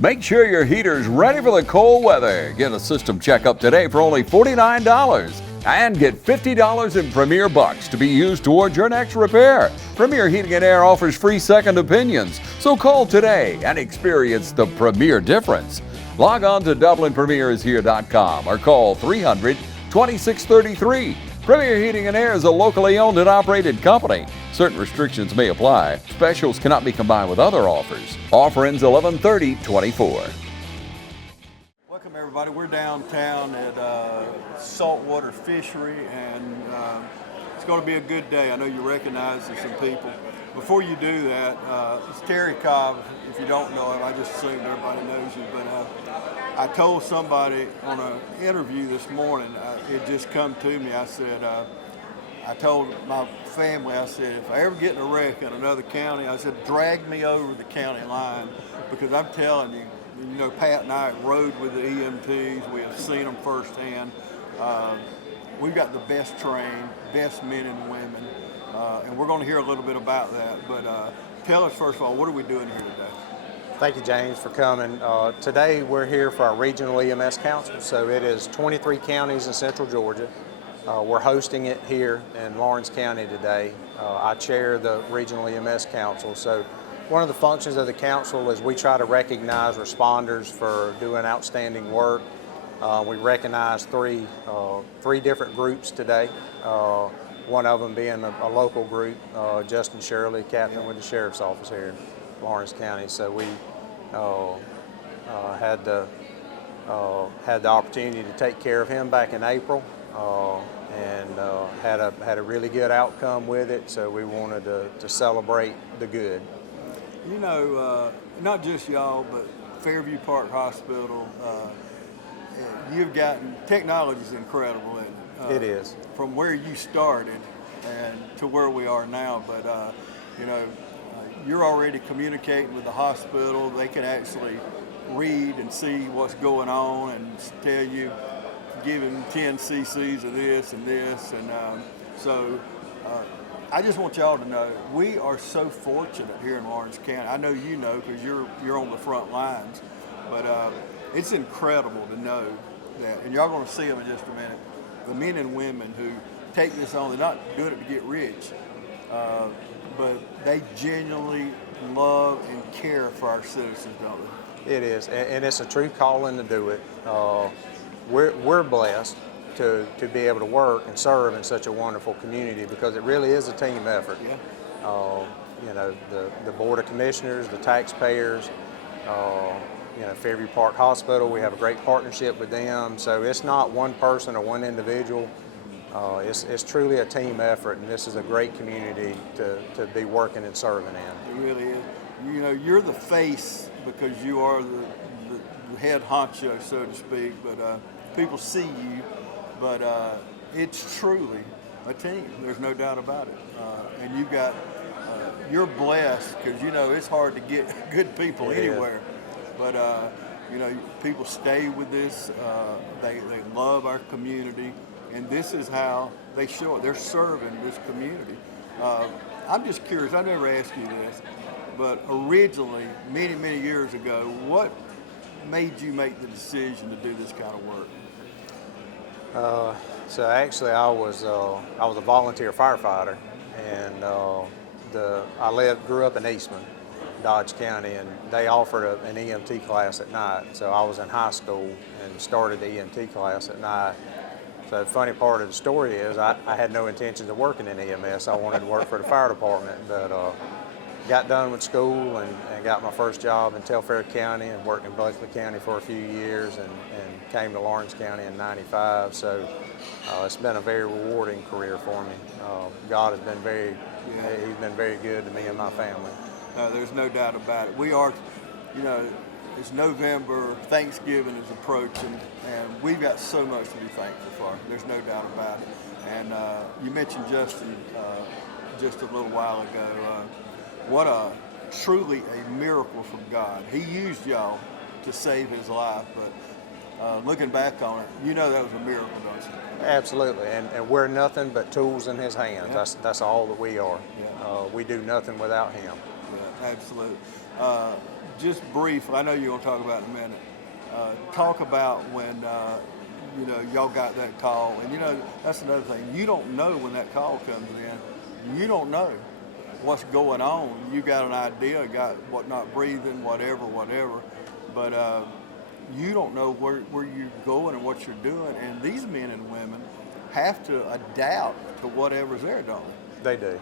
Make sure your heater's ready for the cold weather. Get a system checkup today for only $49 and get $50 in Premier Bucks to be used towards your next repair. Premier Heating and Air offers free second opinions, so call today and experience the Premier difference. Log on to DublinPremierIsHere.com or call 300-2633. Premier Heating and Air is a locally owned and operated company. Certain restrictions may apply. Specials cannot be combined with other offers. Offer ends 11/30/24. Welcome everybody. We're downtown at Saltwater Fishery, and it's going to be a good day. I know you recognize some people. Before you do that, it's Terry Cobb. If you don't know him, I just assumed everybody knows you, but I told somebody on an interview this morning, it just come to me, I said, I told my family, I said, if I ever get in a wreck in another county, I said, drag me over the county line, because I'm telling you, you know, Pat and I rode with the EMTs, we have seen them firsthand. We've got the best trained, best men and women, and we're going to hear a little bit about that, but tell us first of all, what are we doing here today? Thank you, James, for coming. Today we're here for our Regional EMS Council, so it is 23 counties in central Georgia. We're hosting it here in Lawrence County today. I chair the Regional EMS Council, so one of the functions of the council is we try to recognize responders for doing outstanding work. We recognize three different groups today, one of them being a local group, Justin Shirley, captain with the Sheriff's Office here in Lawrence County. So we had the opportunity to take care of him back in April, and had a really good outcome with it. So we wanted to celebrate the good. You know, not just y'all, but Fairview Park Hospital. You've gotten, technology is incredible, isn't it? It is. From where you started and to where we are now, but you know, you're already communicating with the hospital. They can actually read and see what's going on and tell you, giving 10 cc's of this and this. And so I just want y'all to know, we are so fortunate here in Lawrence County. I know you know because you're on the front lines, but it's incredible to know that, and y'all going to see them in just a minute, the men and women who take this on. They're not doing it to get rich, but they genuinely love and care for our citizens, don't they? It is, and it's a true calling to do it. We're blessed to be able to work and serve in such a wonderful community, because it really is a team effort. Yeah. You know, the Board of Commissioners, the taxpayers, you know, Fairview Park Hospital, we have a great partnership with them. So it's not one person or one individual. It's truly a team effort, and this is a great community to be working and serving in. It really is. You know, you're the face because you are the head honcho, so to speak, but people see you, but it's truly a team. There's no doubt about it. And you've got, you're blessed, because you know it's hard to get good people anywhere. But you know, people stay with this. They love our community, and this is how they show it. They're serving this community. I'm just curious. I never asked you this, but originally, many years ago, what made you make the decision to do this kind of work? So actually, I was a volunteer firefighter, and grew up in Eastman, Dodge County, and they offered an EMT class at night. So I was in high school and started the EMT class at night. So the funny part of the story is I had no intentions of working in EMS. I wanted to work for the fire department, but got done with school and got my first job in Telfair County and worked in Bleckley County for a few years, and came to Lawrence County in '95. So it's been a very rewarding career for me. God has been He's been very good to me and my family. There's no doubt about it. We are, you know, it's November, Thanksgiving is approaching, and we've got so much to be thankful for. There's no doubt about it. And you mentioned Justin just a little while ago. What a truly a miracle from God. He used y'all to save his life, but looking back on it, you know that was a miracle, don't you? Absolutely, and we're nothing but tools in his hands. Yeah. That's all that we are. Yeah. We do nothing without him. Yeah, absolutely. just briefly, I know you're going to talk about it in a minute. Talk about when y'all got that call, and that's another thing. You don't know when that call comes in. You don't know what's going on. You got an idea, got what not breathing, whatever, but you don't know where you're going and what you're doing. And these men and women have to adapt to whatever's there, don't they? They do.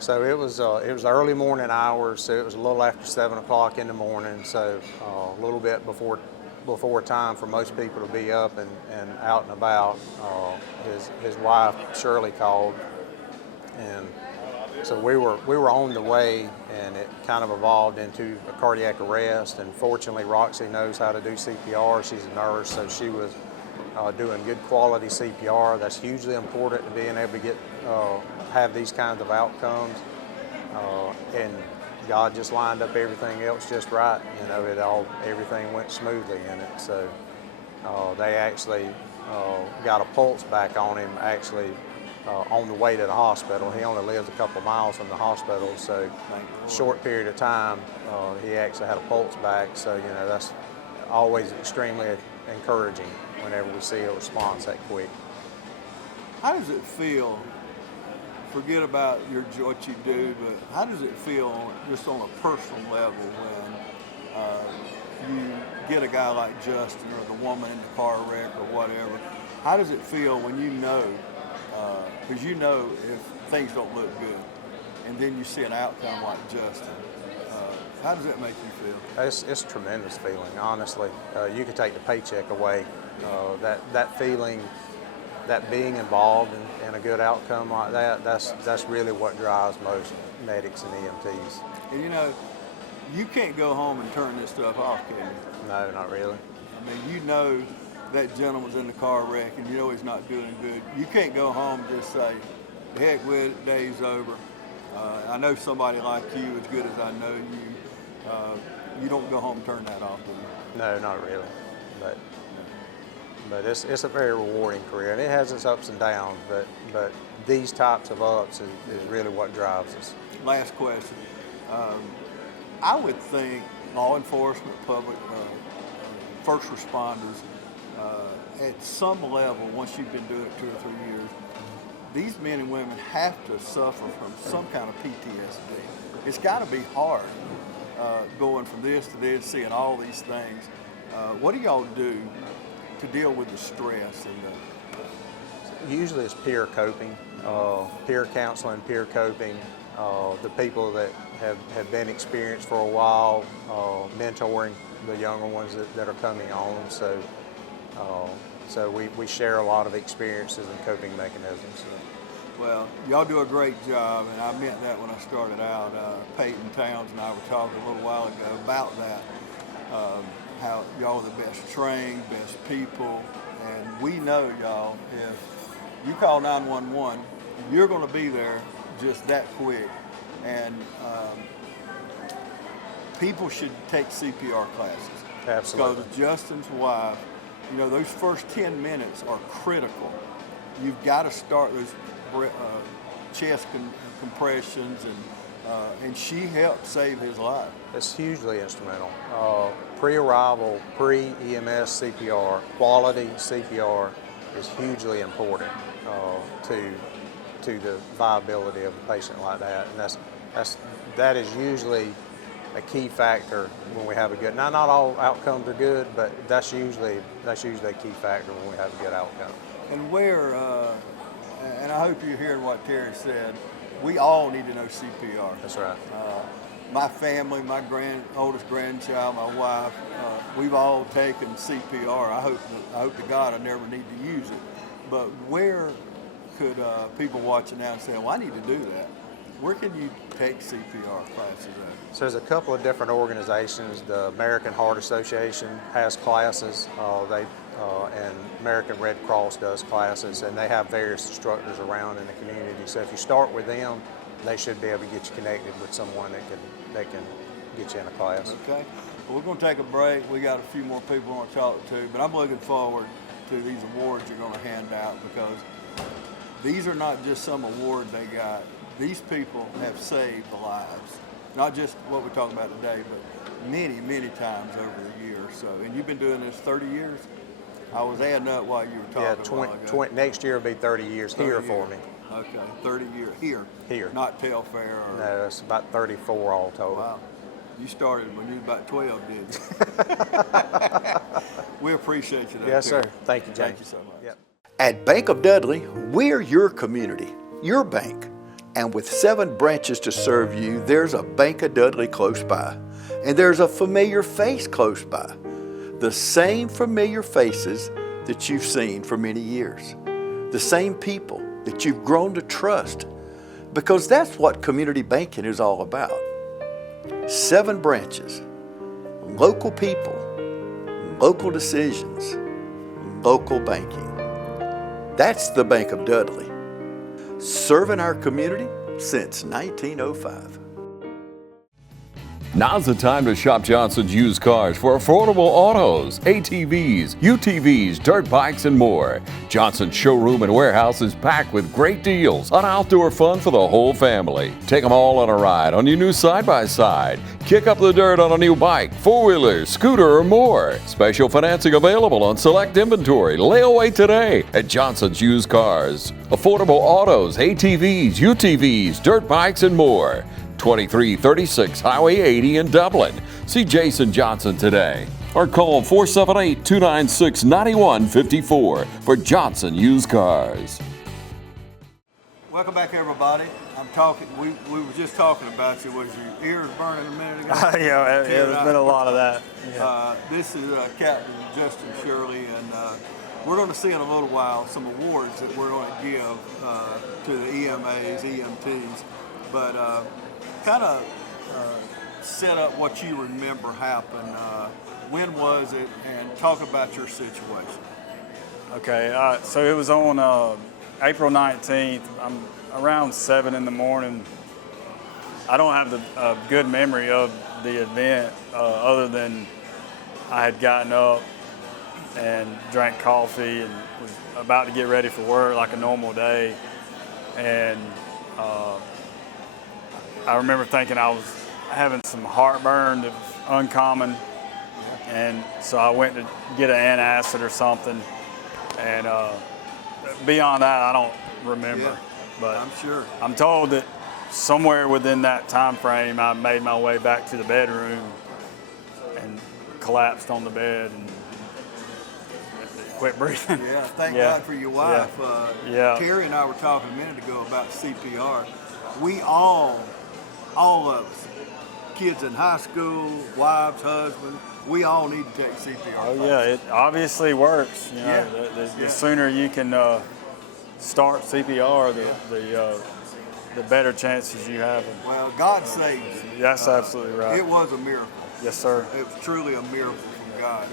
So it was early morning hours, so it was a little after 7 o'clock in the morning, so a little bit before time for most people to be up and out and about. His wife Shirley called, and so we were on the way, and it kind of evolved into a cardiac arrest. And fortunately, Roxy knows how to do CPR. She's a nurse, so she was doing good quality CPR. That's hugely important to being able to get have these kinds of outcomes. And God just lined up everything else just right. Everything went smoothly in it. So they actually got a pulse back on him on the way to the hospital. He only lives a couple miles from the hospital, so short period of time, he actually had a pulse back. So that's always extremely encouraging whenever we see a response that quick. How does it feel? Forget about what you do, but how does it feel just on a personal level when you get a guy like Justin or the woman in the car wreck or whatever? How does it feel when you know, because if things don't look good, and then you see an outcome like Justin? How does that make you feel? It's a tremendous feeling, honestly. You could take the paycheck away. That feeling, that being involved in a good outcome like that's really what drives most medics and EMTs. And you can't go home and turn this stuff off, can you? No, not really. I mean, that gentleman's in the car wreck and he's not doing good. You can't go home and just say, heck with it, day's over. I know somebody like you, as good as I know you, you don't go home and turn that off, do you? No, not really. But it's a very rewarding career, and it has its ups and downs, but these types of ups is really what drives us. Last question. I would think law enforcement, public, first responders, at some level, once you've been doing it 2 or 3 years, these men and women have to suffer from some kind of PTSD. It's got to be hard going from this to this, seeing all these things. What do y'all do to deal with the stress? Usually it's peer coping, peer counseling, peer coping, the people that have been experienced for a while, mentoring the younger ones that are coming on. So we share a lot of experiences and coping mechanisms. Well, y'all do a great job, and I meant that when I started out. Peyton Towns and I were talking a little while ago about that, how y'all are the best trained, best people, and we know y'all, if you call 911, you're going to be there just that quick. And people should take CPR classes. Absolutely. Because Justin's wife, those first 10 minutes are critical. You've got to start those chest compressions, and she helped save his life. It's hugely instrumental. Pre-arrival, pre-EMS CPR, quality CPR is hugely important to the viability of a patient like that, and that is usually a key factor when we have a good. Now, not all outcomes are good, but that's usually a key factor when we have a good outcome. And and I hope you're hearing what Terry said, we all need to know CPR. That's right. My family, my oldest grandchild, my wife, we've all taken CPR. I hope to God I never need to use it. But where could people watching now say, well, I need to do that? Where can you take CPR classes at? So there's a couple of different organizations. The American Heart Association has classes. And American Red Cross does classes, and they have various instructors around in the community. So if you start with them, they should be able to get you connected with someone that can get you in a class. Okay. Well, we're going to take a break. We got a few more people we want to talk to, but I'm looking forward to these awards you're going to hand out, because these are not just some award they got. These people have saved lives. Not just what we're talking about today, but many times over the years. So, and you've been doing this 30 years? I was adding up while you were Yeah, talking. a while ago. next year will be 30 years 30 here years. for me. Okay, 30 years here. Here. Not Telfair or. No, it's about 34 all total. Wow. You started when you were about 12, didn't you? We appreciate you. Yes, sir. Terry. Thank you, James. Thank you so much. Yep. At Bank of Dudley, we're your community, your bank. And with 7 branches to serve you, there's a Bank of Dudley close by. And there's a familiar face close by. The same familiar faces that you've seen for many years. The same people that you've grown to trust. Because that's what community banking is all about. 7 branches, local people, local decisions, local banking. That's the Bank of Dudley, serving our community since 1905. Now's the time to shop Johnson's Used Cars for affordable autos, ATVs, UTVs, dirt bikes, and more. Johnson's showroom and warehouse is packed with great deals on outdoor fun for the whole family. Take them all on a ride on your new side-by-side. Kick up the dirt on a new bike, four-wheeler, scooter, or more. Special financing available on select inventory. Layaway today at Johnson's Used Cars. Affordable autos, ATVs, UTVs, dirt bikes, and more. 2336 Highway 80 in Dublin. See Jason Johnson today or call 478-296-9154 for Johnson Used Cars. Welcome back, everybody. We were just talking about you. Was your ears burning a minute ago? Yeah, there's been a lot of that. Yeah. This is Captain Justin Shirley, and we're going to see in a little while some awards that we're going to give to the EMAs, EMTs. But kind of set up what you remember happened. When was it? And talk about your situation. Okay, so it was on April 19th. I'm around 7 in the morning. I don't have a good memory of the event other than I had gotten up and drank coffee and was about to get ready for work like a normal day. And I remember thinking I was having some heartburn that was uncommon. And so I went to get an antacid or something. And beyond that, I don't remember. Yeah, but I'm sure. I'm told that somewhere within that time frame, I made my way back to the bedroom and collapsed on the bed and quit breathing. Yeah, thank God for your wife. Yeah. Terry and I were talking a minute ago about CPR. We all of us, kids in high school, wives, husbands, we all need to take CPR. Oh yeah, it obviously works. You know, Yeah. the sooner you can start CPR, the better chances you have. Well, God saves. That's absolutely right. It was a miracle. Yes, sir. It was truly a miracle from God.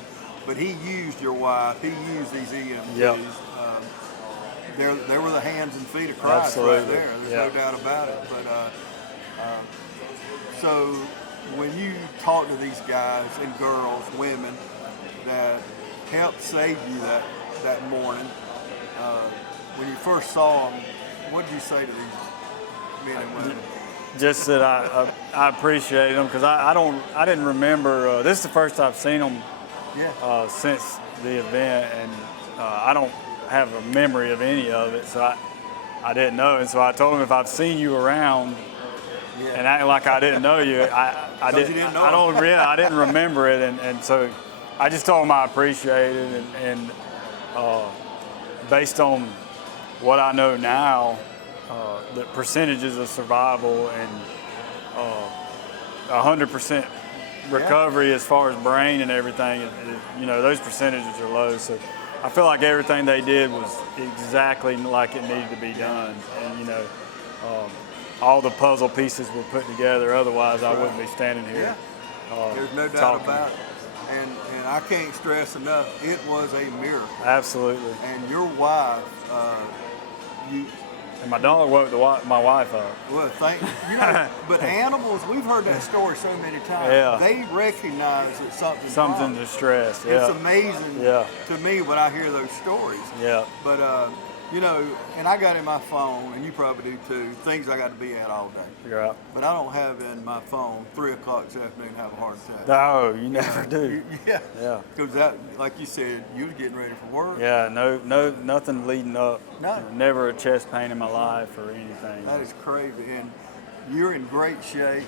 But He used your wife. He used these EMTs. Yep. They were the hands and feet of Christ right Absolutely. there. There's no doubt about it. But so when you talk to these guys and girls, women that helped save you that morning, when you first saw them, what did you say to these men and women? Just that I appreciate them because I didn't remember. This is the first I've seen them since the event, and I don't have a memory of any of it, so I didn't know. And so I told them if I've seen you around and acting like I didn't know you, I didn't. You didn't know I didn't remember it, and so I just told them I appreciate it, and based on what I know now, the percentages of survival and 100% recovery as far as brain and everything, those percentages are low. So I feel like everything they did was exactly like it needed to be done. And, all the puzzle pieces were put together. Otherwise, I wouldn't be standing here. There's no doubt talking. about it. And I can't stress enough, it was a miracle. Absolutely. And your wife, And my dog woke my wife up. well, but animals, we've heard that story so many times. Yeah. They recognize that something's Something wrong. in distress. It's Yeah. amazing Yeah. to me when I hear those stories. Yeah. But You know, and I got in my phone, and you probably do too, things I got to be at all day. Yeah. But I don't have in my phone 3 o'clock this afternoon have a heart attack. No, you never do. Yeah. Yeah. Because that, like you said, you was getting ready for work. Yeah, nothing leading up. No. Never a chest pain in my life or anything. That is crazy. And you're in great shape.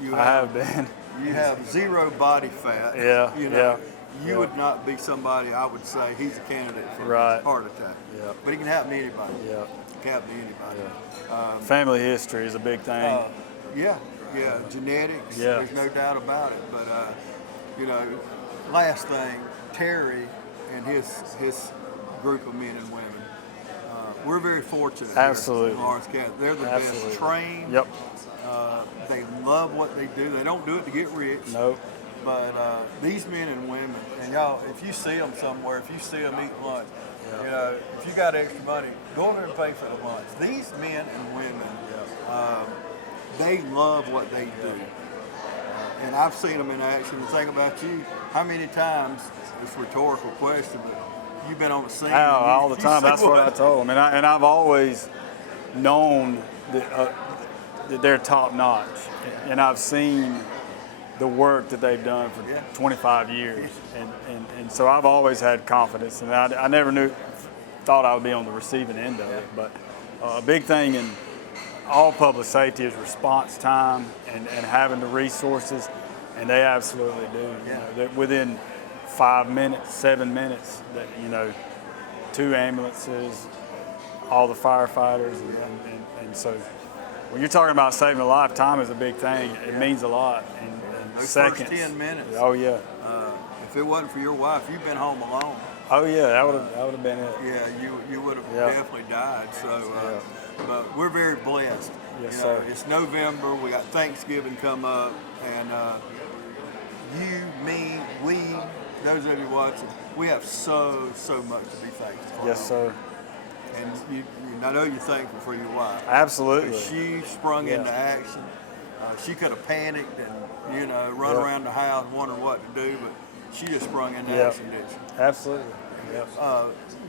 You I have been. You have 0 body fat. Yeah, You know, yeah. You yeah. would not be somebody I would say he's a candidate for Right. a heart attack. Yeah. But it can happen to anybody. Yeah. It can happen to anybody. Family history is a big thing. Yeah, genetics. Yeah. There's no doubt about it. But you know, last thing, Terry and his group of men and women. We're very fortunate. Absolutely. Here in Lawrence County. They're the Absolutely. best trained. Yep. They love what they do. They don't do it to get rich. Nope. But these men and women, and y'all, if you see them somewhere, if you see them eat lunch, you know, if you got extra money, go there and pay for the lunch. These men and women, they love what they do. And I've seen them in action. And think about you, how many times, it's a rhetorical question, but you've been on the scene. All the time. That's what I told them. And I've always known that they're top notch. And I've seen the work that they've done for 25 years. And so I've always had confidence. And I never thought I would be on the receiving end of it. But a big thing in all public safety is response time and having the resources. And they absolutely do. You know, that within 5 minutes, 7 minutes, that, you know, 2 ambulances, all the firefighters, and so when you're talking about saving a life, time is a big thing. It means a lot. And Those seconds. first 10 minutes. Oh yeah. If it wasn't for your wife, you've been home alone. Oh yeah, that would have been it. Yeah, you would have definitely died. So, but we're very blessed. Yes, you know, sir. It's November. We got Thanksgiving come up, and you, me, we, those of you watching, we have so much to be thankful for. Yes, sir. And I know you're thankful for your wife. Absolutely. She sprung into action. She could have panicked and run around the house wondering what to do, but she just sprung into action, didn't she? Absolutely. Yep.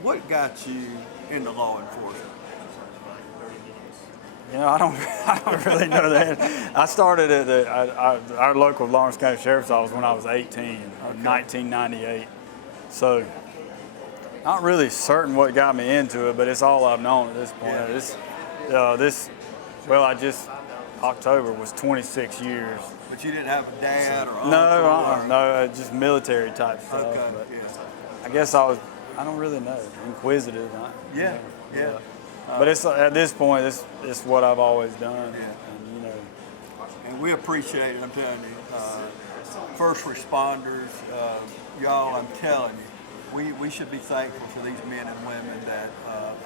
What got you into law enforcement? You know, I don't really know that. I started at our local Lawrence County Sheriff's Office when I was 18, in 1998. So, not really certain what got me into it, but it's all I've known at this point. Yeah. October was 26 years. But you didn't have a dad or uncle? No, just military type stuff. Okay, But yeah. I guess I don't really know, inquisitive. Yeah. But it's at this point, it's what I've always done. Yeah. And we appreciate it, I'm telling you. First responders, y'all, I'm telling you, we should be thankful for these men and women that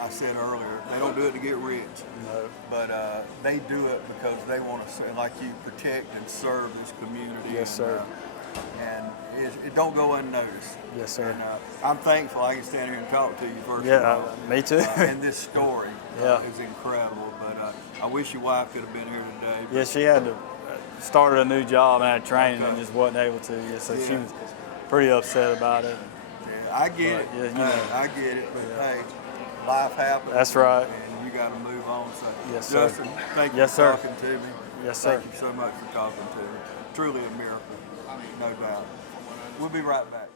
I said earlier, they don't do it to get rich. No. But they do it because they want to, like you, protect and serve this community. Yes, sir. And it don't go unnoticed. Yes, sir. And I'm thankful I can stand here and talk to you first of Yeah, all. me too. And this story Yeah. is incredible. But I wish your wife could have been here today. Yeah, she had to started a new job and had training and Okay. just wasn't able to. Yeah, so she was pretty upset about it. Yeah, I get it. Yeah, you know. I get it. But hey, life happens. That's right. And you got to move on. So, Yes, sir. Justin, thank you Yes, for sir. talking to me. Yes, sir. Thank you so much for talking to me. Truly a miracle, no doubt. We'll be right back.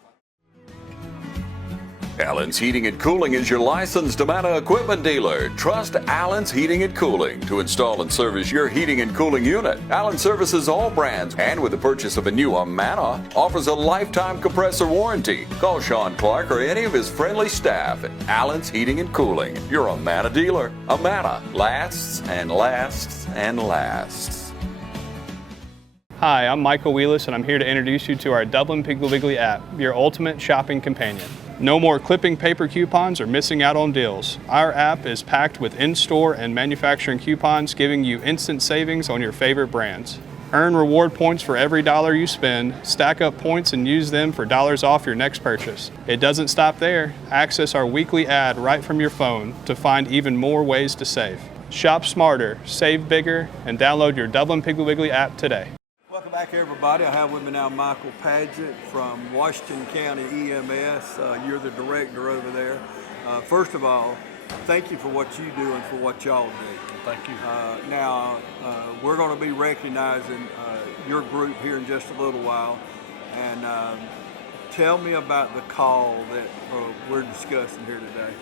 Allen's Heating and Cooling is your licensed Amana equipment dealer. Trust Allen's Heating and Cooling to install and service your heating and cooling unit. Allen services all brands, and with the purchase of a new Amana, offers a lifetime compressor warranty. Call Sean Clark or any of his friendly staff at Allen's Heating and Cooling, your Amana dealer. Amana lasts and lasts and lasts. Hi, I'm Michael Wheelis, and I'm here to introduce you to our Dublin Piggly Wiggly app, your ultimate shopping companion. No more clipping paper coupons or missing out on deals. Our app is packed with in-store and manufacturing coupons, giving you instant savings on your favorite brands. Earn reward points for every dollar you spend, stack up points and use them for dollars off your next purchase. It doesn't stop there. Access our weekly ad right from your phone to find even more ways to save. Shop smarter, save bigger, and download your Dublin Piggly Wiggly app today. Welcome back, everybody. I have with me now Michael Padgett from Washington County EMS. You're the director over there. First of all, thank you for what you do and for what y'all do. Thank you. Now, we're going to be recognizing your group here in just a little while. And tell me about the call that we're discussing here today.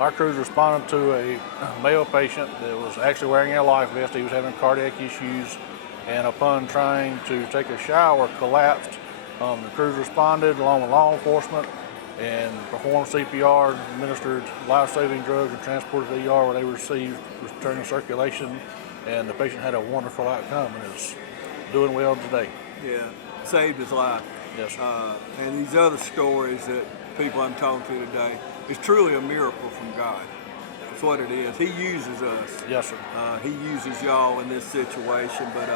Our crews responded to a male patient that was actually wearing a life vest. He was having cardiac issues, and upon trying to take a shower, collapsed. The crews responded along with law enforcement and performed CPR, administered life-saving drugs, and transported to the ER where they received returning circulation. And the patient had a wonderful outcome and is doing well today. Yeah, saved his life. Yes, sir. And these other stories that people I'm talking to today, it's truly a miracle from God. That's what it is. He uses us. Yes, sir. He uses y'all in this situation, but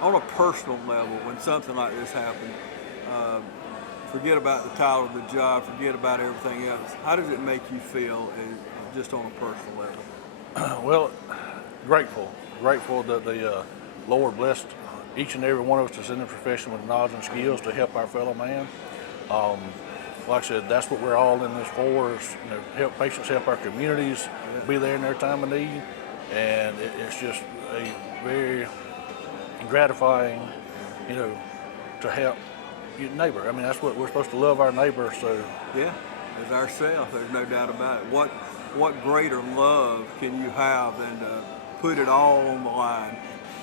on a personal level, when something like this happens, forget about the title of the job, forget about everything else. How does it make you feel just on a personal level? Well, grateful that the Lord blessed each and every one of us that's in the profession with knowledge and skills to help our fellow man. Like I said, that's what we're all in this for, is help patients, help our communities, be there in their time of need. And it's just a very gratifying, to help your neighbor. I mean, that's what we're supposed to, love our neighbor. So yeah, as ourselves, there's no doubt about it. What greater love can you have than to put it all on the line?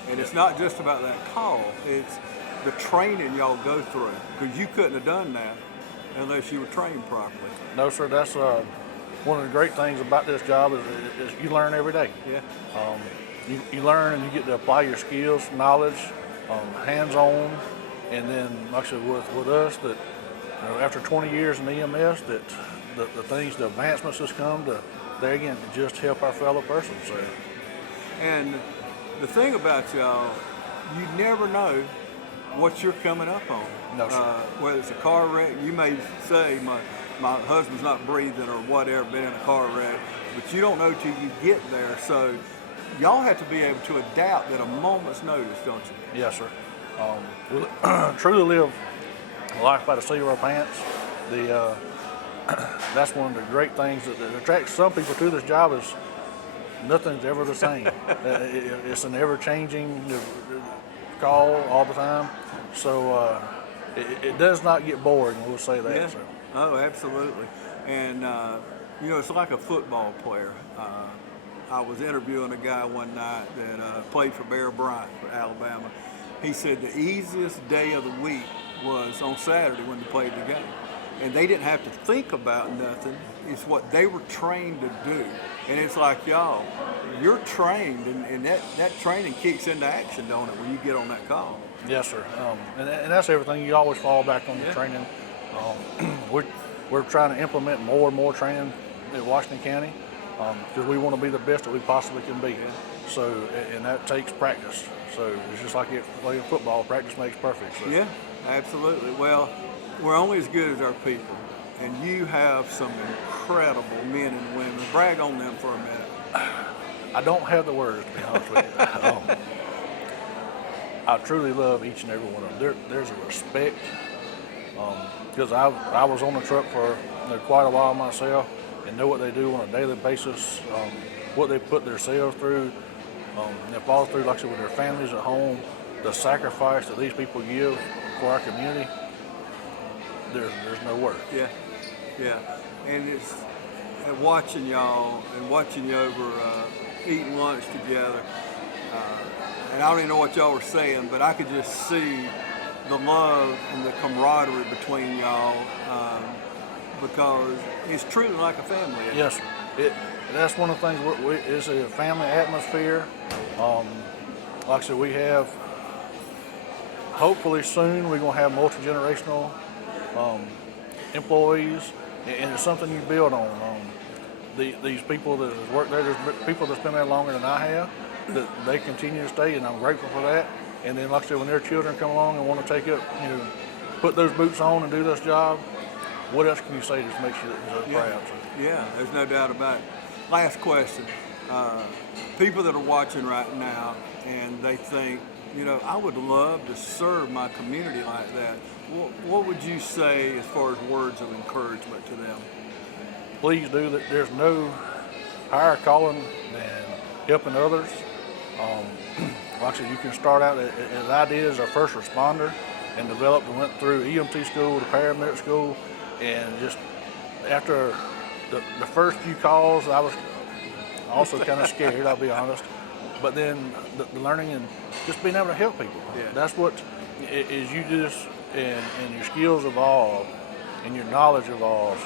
And it's not just about that call, it's the training y'all go through, because you couldn't have done that unless you were trained properly. No, sir, that's one of the great things about this job is you learn every day. Yeah. You learn and you get to apply your skills, knowledge, hands-on, and then, like I said, with us, that after 20 years in EMS, that the advancements that's come to, there again, to just help our fellow person. So. And the thing about y'all, you never know what you're coming up on. No, sir. Whether it's a car wreck, you may say my husband's not breathing or whatever, been in a car wreck, but you don't know till you get there. So y'all have to be able to adapt at a moment's notice, don't you? Yes, sir. We truly live life by the seat of our pants. That's one of the great things that attracts some people to this job is nothing's ever the same. It's an ever-changing call all the time. So it does not get boring, we'll say that. Yeah. So. Oh, absolutely. And, it's like a football player. I was interviewing a guy one night that played for Bear Bryant for Alabama. He said the easiest day of the week was on Saturday when they played the game. And they didn't have to think about nothing. It's what they were trained to do. And it's like, y'all, you're trained, and that training kicks into action, don't it, when you get on that call? Yes, sir. And that's everything. You always fall back on the training. We're trying to implement more and more training in Washington County because we want to be the best that we possibly can be. So, and that takes practice. So it's just like playing football, practice makes perfect. So. Yeah, absolutely. Well, we're only as good as our people, and you have some incredible men and women. Brag on them for a minute. I don't have the words, to be honest with you. I truly love each and every one of them. There's a respect, because I was on the truck for quite a while myself, and know what they do on a daily basis, what they put themselves through, and they follow through, like I said, with their families at home, the sacrifice that these people give for our community. There's no word. Yeah, and it's watching y'all and watching you over eating lunch together. And I don't even know what y'all were saying, but I could just see the love and the camaraderie between y'all because it's truly like a family. Yes, that's one of the things. It's a family atmosphere. Like I said, we have. Hopefully soon we're gonna have multi-generational employees, and it's something you build on. These people that work there, there's people that's been there longer than I have, that they continue to stay, and I'm grateful for that. And then, like I said, when their children come along and want to take up, put those boots on and do this job, what else can you say that makes you proud? Yeah, there's no doubt about it. Last question. People that are watching right now and they think, I would love to serve my community like that. What would you say as far as words of encouragement to them? Please do that. There's no higher calling than helping others. Like I said, you can start out as I did as a first responder and developed and went through EMT school to paramedic school, and just after the first few calls, I was also kind of scared, I'll be honest. But then the learning and just being able to help people. Yeah. That's what, as you do this and your skills evolve and your knowledge evolves,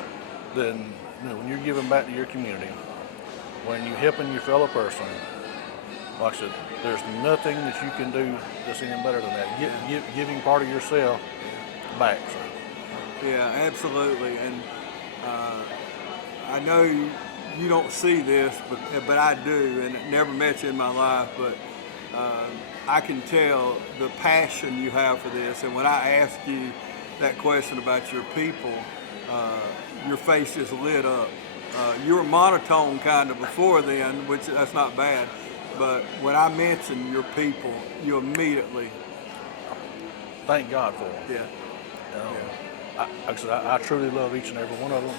then when you're giving back to your community, when you're helping your fellow person, like I said, there's nothing that you can do that's any better than that. Giving part of yourself back. So. Yeah, absolutely. And I know you don't see this, but I do, and it never met you in my life, but I can tell the passion you have for this. And when I ask you that question about your people, your face is lit up. You were monotone kind of before then, which that's not bad, but when I mention your people, you immediately... Thank God for them. Yeah. Like I said, I truly love each and every one of them.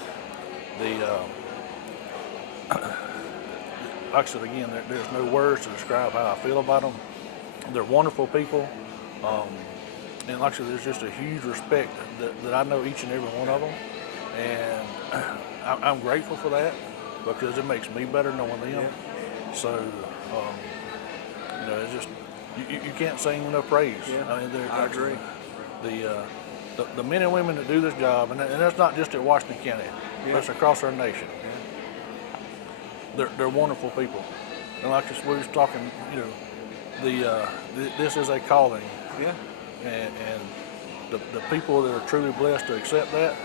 Like I said again, there's no words to describe how I feel about them. They're wonderful people, and like I said, there's just a huge respect that I know each and every one of them, and I'm grateful for that because it makes me better knowing them. Yeah. So, it's just you can't sing enough praise. Yeah. I mean, I agree. The men and women that do this job, and that's not just at Washington County, that's across our nation. They're wonderful people, and like we was talking, this is a calling. Yeah. And the people that are truly blessed to accept that,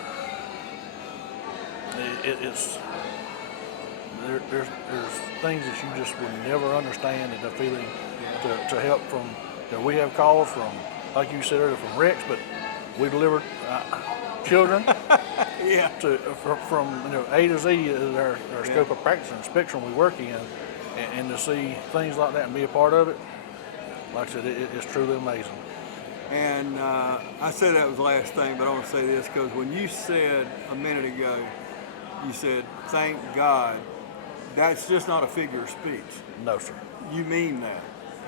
it's there's things that you just would never understand, and the feeling to help from. We have calls from, like you said earlier, from wrecks, but we delivered children. Yeah. From A to Z is our scope of practice and spectrum we work in, and to see things like that and be a part of it, like I said, it's truly amazing. And I said that was the last thing, but I want to say this because when you said a minute ago, you said, thank God, that's just not a figure of speech. No, sir. You mean that.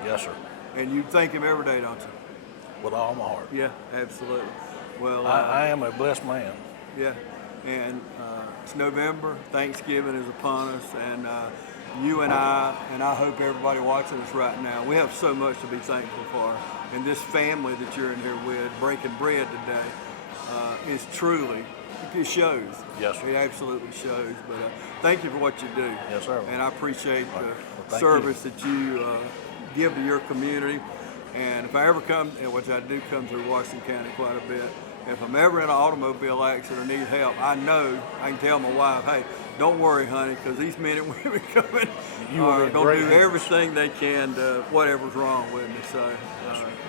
Yes, sir. And you thank him every day, don't you? With all my heart. Yeah, absolutely. Well, I am a blessed man. Yeah, and it's November, Thanksgiving is upon us, and you and I hope everybody watching us right now, we have so much to be thankful for. And this family that you're in here with, breaking bread today, is truly, it shows. Yes, sir. It absolutely shows. But thank you for what you do. Yes, sir. And I appreciate the service that you give to your community. And if I ever come, which I do come through Washington County quite a bit, if I'm ever in an automobile accident or need help, I know I can tell my wife, hey, don't worry, honey, because these men and women coming are going to do everything they can to whatever's wrong with me. So,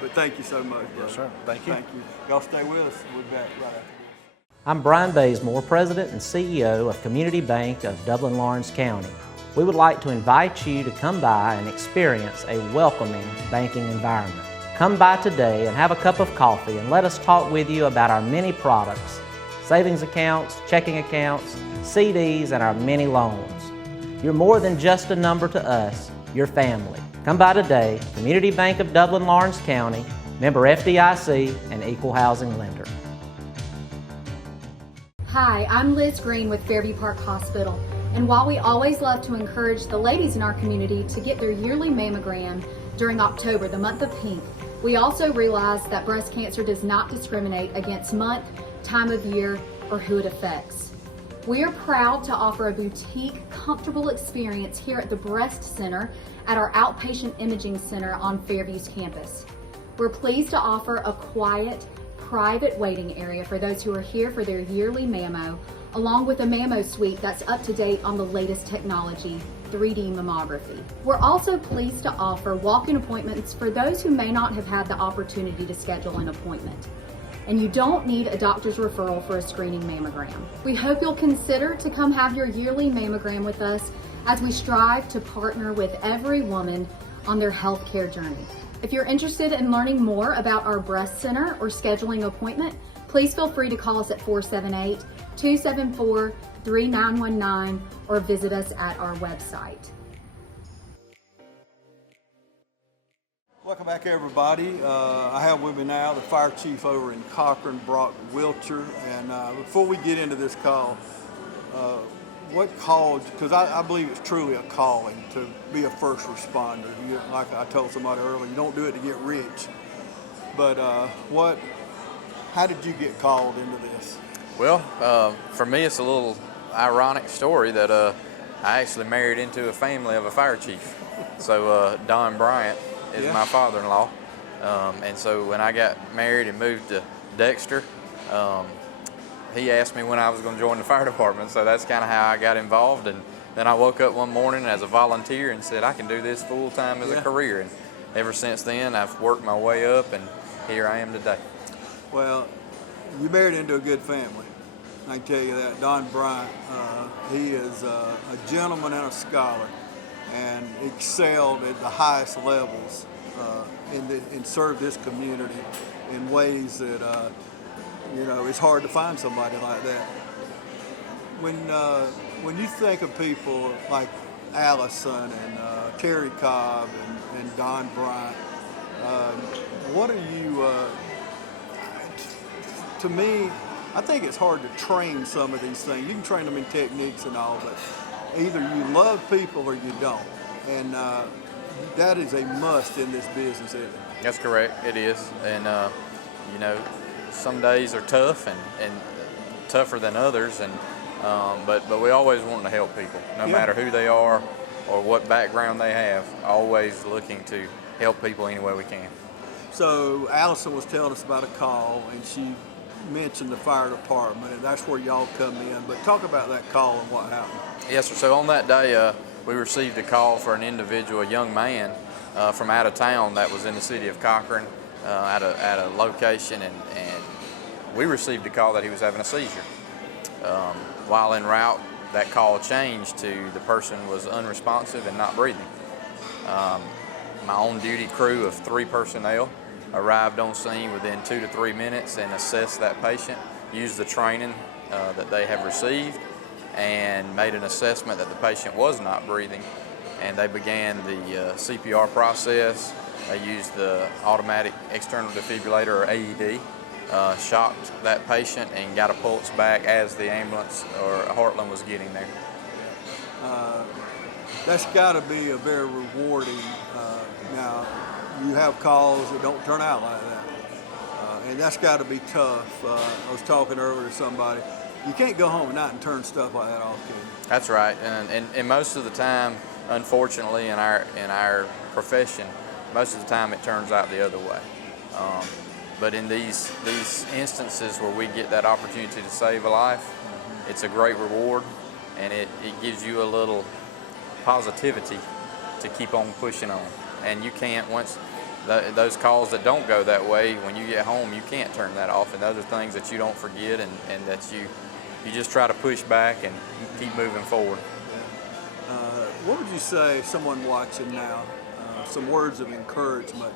but thank you so much, brother. Yes, sir. Thank you. Thank you. Y'all stay with us. We'll be back right after this. I'm Brian Bazemore, President and CEO of Community Bank of Dublin-Lawrence County. We would like to invite you to come by and experience a welcoming banking environment. Come by today and have a cup of coffee and let us talk with you about our many products, savings accounts, checking accounts, CDs, and our many loans. You're more than just a number to us, you're family. Come by today, Community Bank of Dublin-Lawrence County, member FDIC, and equal housing lender. Hi, I'm Liz Green with Fairview Park Hospital, and while we always love to encourage the ladies in our community to get their yearly mammogram during October, the month of pink, we also realize that breast cancer does not discriminate against month, time of year, or who it affects. We are proud to offer a boutique, comfortable experience here at the Breast Center at our outpatient imaging center on Fairview's campus. We're pleased to offer a quiet, private waiting area for those who are here for their yearly mammo, along with a mammo suite that's up to date on the latest technology, 3D mammography. We're also pleased to offer walk-in appointments for those who may not have had the opportunity to schedule an appointment. And you don't need a doctor's referral for a screening mammogram. We hope you'll consider to come have your yearly mammogram with us as we strive to partner with every woman on their healthcare journey. If you're interested in learning more about our breast center or scheduling an appointment, please feel free to call us at 478-274-3675 636-3919 or visit us at our website. Welcome back, everybody. I have with me now the fire chief over in Cochran, Brock, Wiltshire. And before we get into this call, what called, because I believe it's truly a calling to be a first responder. Like I told somebody earlier, you don't do it to get rich. But how did you get called into this? Well, for me, it's a little ironic story that I actually married into a family of a fire chief. So Don Bryant is my father-in-law. And so when I got married and moved to Dexter, he asked me when I was going to join the fire department. So that's kind of how I got involved. And then I woke up one morning as a volunteer and said, I can do this full-time as a career. And ever since then, I've worked my way up, and here I am today. Well, you married into a good family. I can tell you that. Don Bryant, he is a gentleman and a scholar, and excelled at the highest levels and served this community in ways that it's hard to find somebody like that. When you think of people like Allison and Terry Cobb and Don Bryant, what are you? To me, I think it's hard to train some of these things. You can train them in techniques and all, but either you love people or you don't. And that is a must in this business, isn't it? That's correct, it is. And, some days are tough and tougher than others, and but we always want to help people, no matter who they are or what background they have, always looking to help people any way we can. So Allison was telling us about a call, and she mentioned the fire department, and that's where y'all come in. But talk about that call and what happened. Yes, sir. So on that day, we received a call for an individual, a young man from out of town that was in the city of Cochran at a location, and we received a call that he was having a seizure. While en route, that call changed to the person was unresponsive and not breathing. My on-duty crew of 3 personnel arrived on scene within 2 to 3 minutes and assessed that patient, used the training that they have received, and made an assessment that the patient was not breathing. And they began the CPR process. They used the automatic external defibrillator, or AED, shocked that patient and got a pulse back as the ambulance or Heartland was getting there. That's got to be a very rewarding. Now, you have calls that don't turn out like that, and that's got to be tough. I was talking earlier to somebody. You can't go home at night and turn stuff like that off, can you? That's right, and most of the time, unfortunately, in our profession, most of the time it turns out the other way. But in these instances where we get that opportunity to save a life, it's a great reward, and it gives you a little positivity to keep on pushing on. And you can't, once those calls that don't go that way, when you get home, you can't turn that off. And those are things that you don't forget, and that you just try to push back and keep moving forward. What would you say, someone watching now, some words of encouragement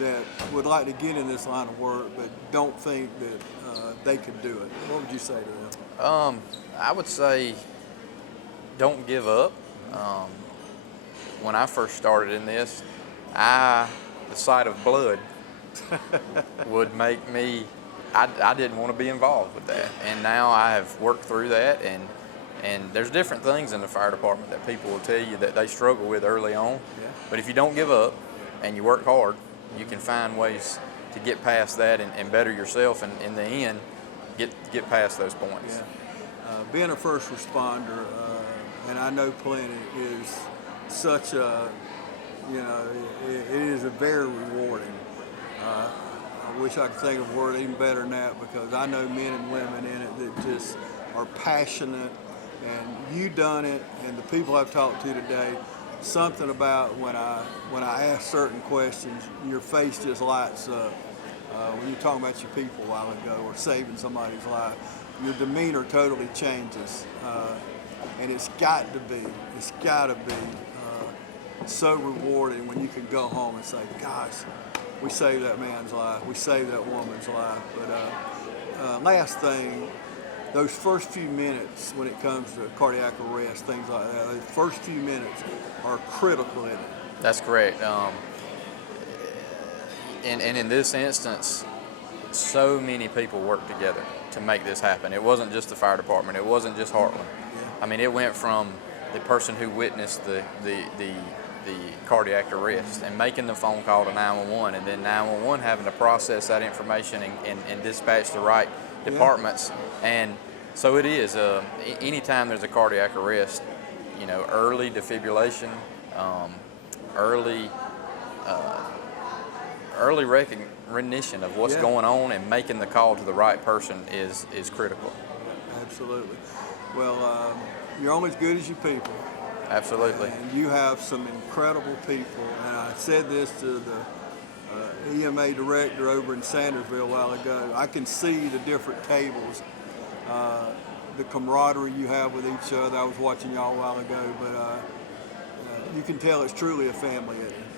that would like to get in this line of work but don't think that they could do it? What would you say to them? I would say don't give up. When I first started in this, the sight of blood would make me, I didn't want to be involved with that. And now I have worked through that, and there's different things in the fire department that people will tell you that they struggle with early on. Yeah. But if you don't give up and you work hard, you can find ways to get past that and better yourself, and in the end, get past those points. Yeah. Being a first responder, and I know plenty, is such a, it is a very rewarding. I wish I could think of a word even better than that, because I know men and women in it that just are passionate, and you done it, and the people I've talked to today, something about when I ask certain questions, your face just lights up. When you're talking about your people a while ago or saving somebody's life, your demeanor totally changes. And it's got to be so rewarding when you can go home and say, gosh, we saved that man's life, we saved that woman's life. But last thing, those first few minutes when it comes to cardiac arrest, things like that, those first few minutes are critical in it. That's correct. And in this instance, so many people worked together to make this happen. It wasn't just the fire department. It wasn't just Heartland. I mean, it went from the person who witnessed the cardiac arrest and making the phone call to 911, and then 911 having to process that information and dispatch the right departments. And so it is. Anytime there's a cardiac arrest, you know, early defibrillation, early recognition of what's going on and making the call to the right person is critical. Absolutely. Well, you're only as good as your people. Absolutely. And you have some incredible people. And I said this to the EMA director over in Sandersville a while ago. I can see the different tables, the camaraderie you have with each other. I was watching y'all a while ago, but you can tell it's truly a family.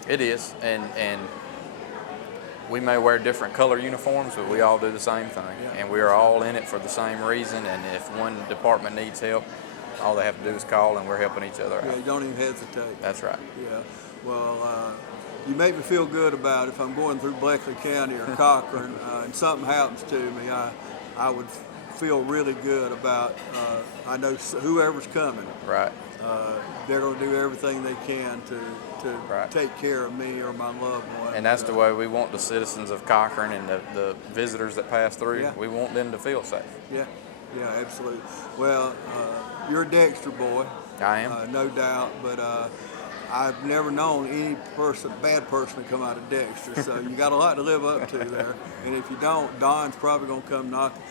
It is, and we may wear different color uniforms, but we all do the same thing, and we are all in it for the same reason. And if one department needs help, all they have to do is call, and we're helping each other out. Yeah, you don't even hesitate. That's right. Yeah. Well, you make me feel good about if I'm going through Bleckley County or Cochran and something happens to me, I would feel really good about, I know whoever's coming. Right. They're going to do everything they can to take care of me or my loved one. And that's the way we want the citizens of Cochran and the visitors that pass through. Yeah. We want them to feel safe. Yeah, absolutely. Well, you're a Dexter boy. I am. No doubt, but I've never known any bad person to come out of Dexter, so you got a lot to live up to there. And if you don't, Don's probably going to come knocking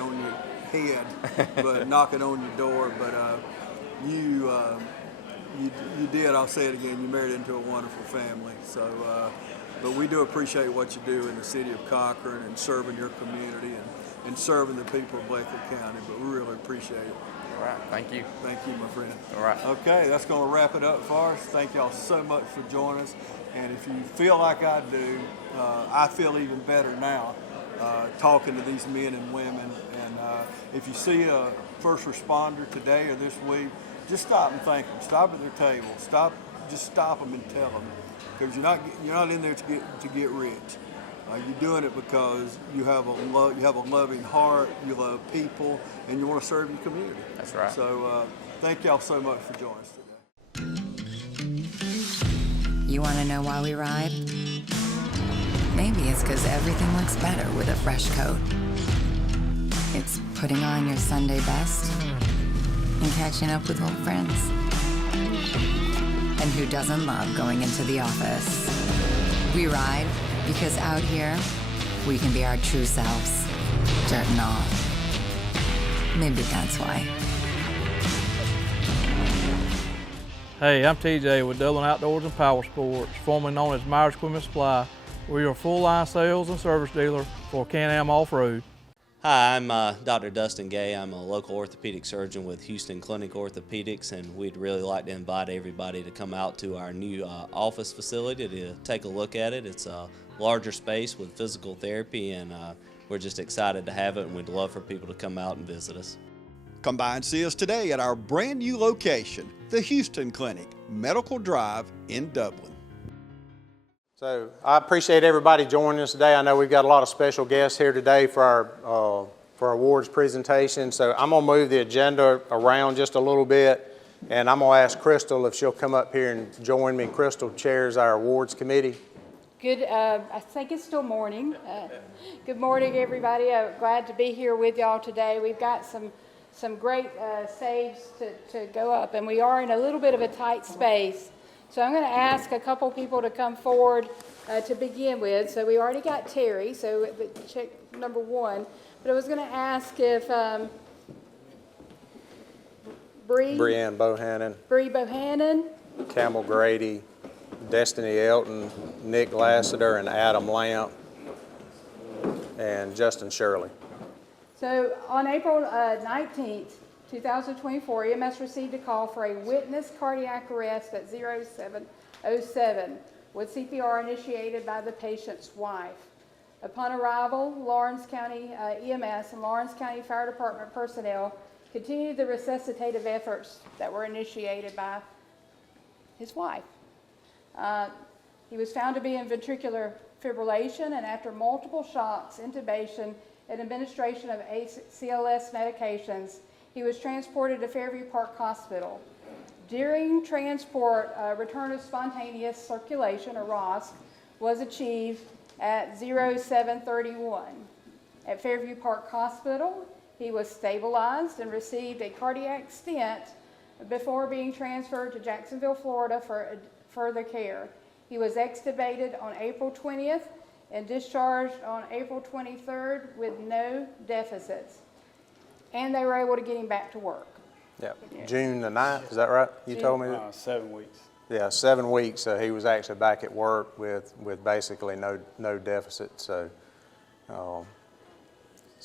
on your head, but knocking on your door. But you did, I'll say it again, you married into a wonderful family. So, but we do appreciate what you do in the city of Cochran and serving your community and serving the people of Bleckley County, but we really appreciate it. All right, thank you. Thank you, my friend. All right. Okay, that's going to wrap it up for us. Thank y'all so much for joining us. And if you feel like I do, I feel even better now talking to these men and women. And if you see a first responder today or this week, just stop and thank them. Stop at their table. Just stop them and tell them, because you're not in there to get rich. You're doing it because you have a loving heart, you love people, and you want to serve your community. That's right. So thank y'all so much for joining us today. You want to know why we ride? Maybe it's because everything looks better with a fresh coat. It's putting on your Sunday best and catching up with old friends. And who doesn't love going into the office? We ride because out here, we can be our true selves, dirt and all. Maybe that's why. Hey, I'm TJ with Dublin Outdoors and Power Sports, formerly known as Myers Equipment Supply. We're your full-line sales and service dealer for Can-Am Off-Road. Hi, I'm Dr. Dustin Gay. I'm a local orthopedic surgeon with Houston Clinic Orthopedics, and we'd really like to invite everybody to come out to our new office facility to take a look at it. It's a larger space with physical therapy, and we're just excited to have it, and we'd love for people to come out and visit us. Come by and see us today at our brand new location, the Houston Clinic, Medical Drive in Dublin. So I appreciate everybody joining us today. I know we've got a lot of special guests here today for our awards presentation. So I'm gonna move the agenda around just a little bit, and I'm gonna ask Crystal if she'll come up here and join me. Crystal chairs our awards committee. Good, I think it's still morning. Good morning, everybody. I'm glad to be here with y'all today. We've got some great saves to go up, and we are in a little bit of a tight space. So I'm going to ask a couple people to come forward to begin with. So we already got Terry, so check number one. But I was going to ask if Breanne Bohannon, Camel Grady, Destiny Elton, Nick Lassiter, and Adam Lamp, and Justin Shirley. So on April 19th, 2024, EMS received a call for a witness cardiac arrest at 0707 with CPR initiated by the patient's wife. Upon arrival, Lawrence County EMS and Lawrence County Fire Department personnel continued the resuscitative efforts that were initiated by his wife. He was found to be in ventricular fibrillation, and after multiple shocks, intubation, and administration of ACLS medications, he was transported to Fairview Park Hospital. During transport, return of spontaneous circulation, or ROSC, was achieved at 0731. At Fairview Park Hospital, he was stabilized and received a cardiac stent before being transferred to Jacksonville, Florida for further care. He was extubated on April 20th and discharged on April 23rd with no deficits. And they were able to get him back to work. Yeah, June the 9th, is that right? You told me that? 7 weeks. Yeah, 7 weeks. He was actually back at work with basically no deficit. So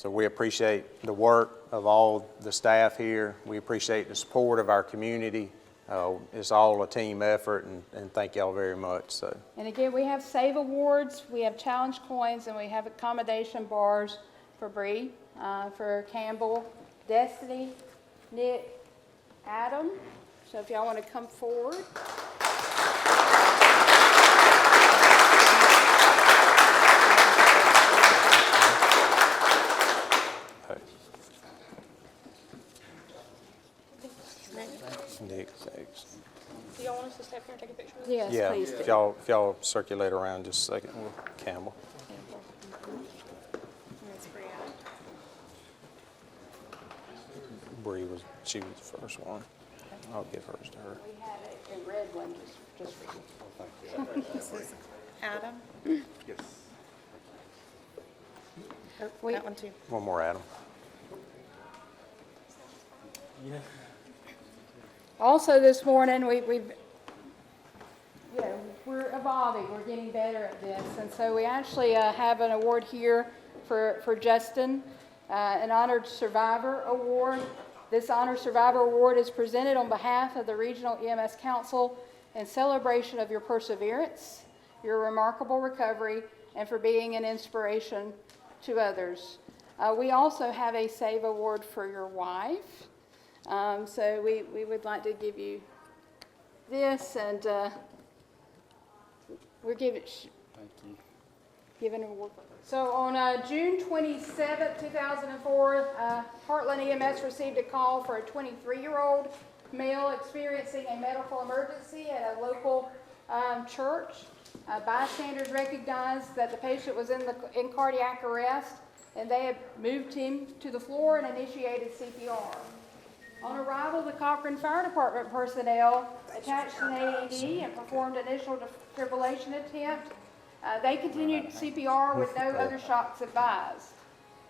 we appreciate the work of all the staff here. We appreciate the support of our community. It's all a team effort, and thank y'all very much. So. And again, we have SAVE awards, we have challenge coins, and we have accommodation bars for Bree, for Campbell, Destiny, Nick, Adam. So if y'all want to come forward. Nick, thanks. Do y'all want us to step here and take a picture? Yes, Yeah, please if do. y'all circulate around just a second with Campbell. Bree she was the first one. I'll give hers to her. We have a red one just for you. This is Adam. Yes. Oh, that one too. One more, Adam. Also this morning, we're evolving, we're getting better at this. And so we actually have an award here for Justin, an Honored Survivor Award. This Honored Survivor Award is presented on behalf of the Regional EMS Council in celebration of your perseverance, your remarkable recovery, and for being an inspiration to others. We also have a SAVE Award for your wife. So we would like to give you this, and we're giving an award. So on June 27th, 2004, Heartland EMS received a call for a 23-year-old male experiencing a medical emergency at a local church. Bystanders recognized that the patient was in cardiac arrest, and they had moved him to the floor and initiated CPR. On arrival, the Cochran Fire Department personnel attached an AED and performed initial defibrillation attempt. They continued CPR with no other shocks advised.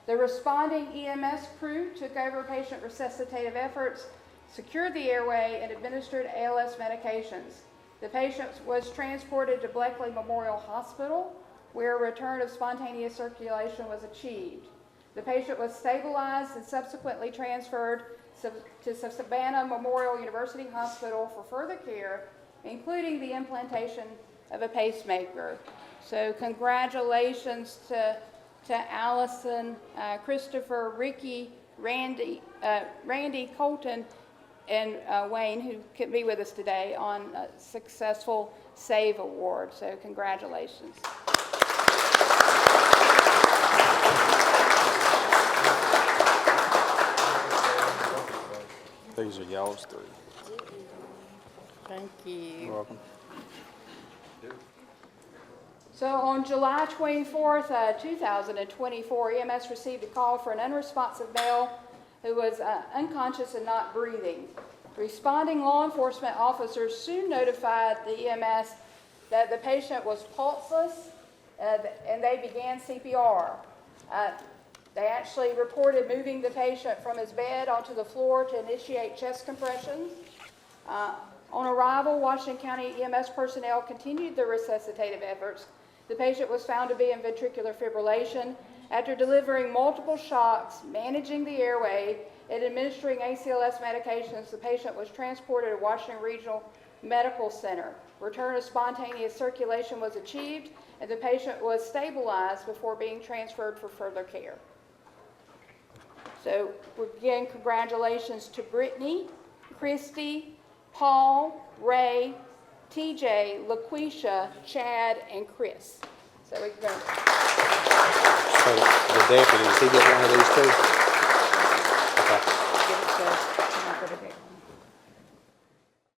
The responding EMS crew took over patient resuscitative efforts, secured the airway, and administered ALS medications. The patient was transported to Bleckley Memorial Hospital, where a return of spontaneous circulation was achieved. The patient was stabilized and subsequently transferred to Savannah Memorial University Hospital for further care, including the implantation of a pacemaker. So congratulations to Allison, Christopher, Ricky, Randy, Colton, and Wayne, who couldn't be with us today, on a successful SAVE Award. So congratulations. These are y'all's three. Thank you. You're welcome. So on July 24th, 2024, EMS received a call for an unresponsive male who was unconscious and not breathing. Responding law enforcement officers soon notified the EMS that the patient was pulseless, and they began CPR. They actually reported moving the patient from his bed onto the floor to initiate chest compressions. On arrival, Washington County EMS personnel continued their resuscitative efforts. The patient was found to be in ventricular fibrillation. After delivering multiple shocks, managing the airway, and administering ACLS medications, the patient was transported to Washington Regional Medical Center. Return of spontaneous circulation was achieved, and the patient was stabilized before being transferred for further care. So again, congratulations to Brittany, Christy, Paul, Ray, TJ, LaQuisha, Chad, and Chris. So we can go. So the deputy, does he get one of these too?